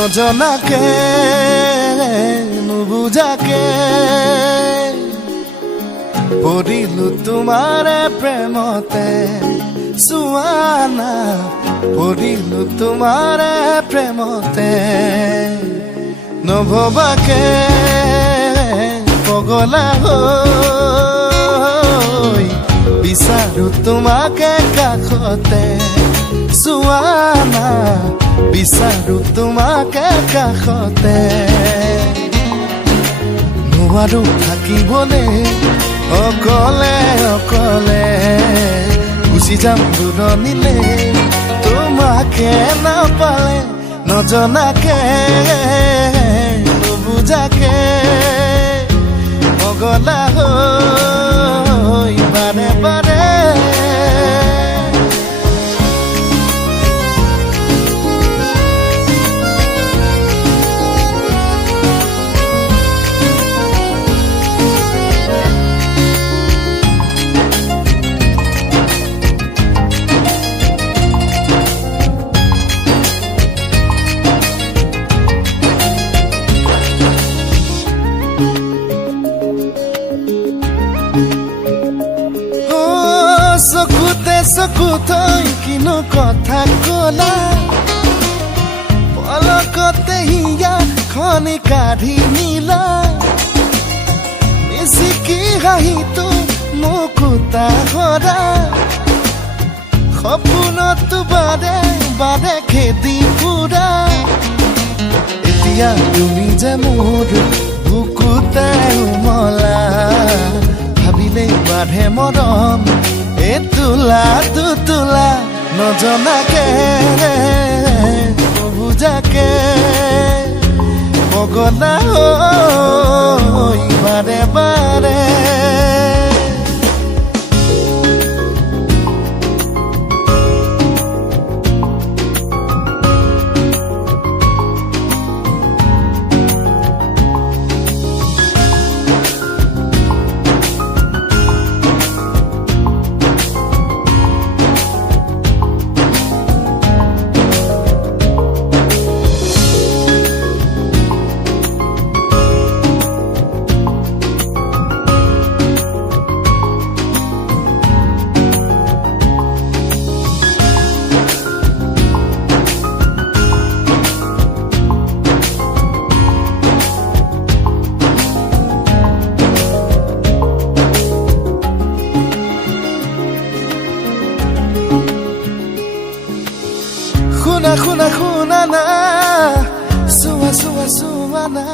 নজনাকে নুবুজাকে পৰিলো তোমাৰে প্ৰেমতে সুৱানা পৰিলো তোমাৰে প্ৰেমতে নভবাকে পগলা হৈ বিচাৰো তোমাকে কাষতে সুৱানা বিচাৰো তোমাকে কাষতে নোৱাৰো থাকিবলে অকলে অকলে গুচি যাম দূৰণিলে তোমাকে নাপালে নজনাকে নুবুজাকে পগলা হৈ বাৰে বাৰে চকুতে চকু থৈ কিনো কথা কলা পলকতে হিয়া খনি কাঢ়ি নিলা মিচিকি হাঁহিটো মুকুতা সৰা সপোনতো বাদে বাদে খেদি ফুৰা এতিয়া তুমি যে মোৰ বুকুতে উমলা ভাবিলেই বাঢ়ে মৰম তুলা তুলা নজনাকে নুবুজাকে পগলা হৈ বাৰে বাৰে শুনা শুনা শুনা না চুৱা চুৱা চুৱা না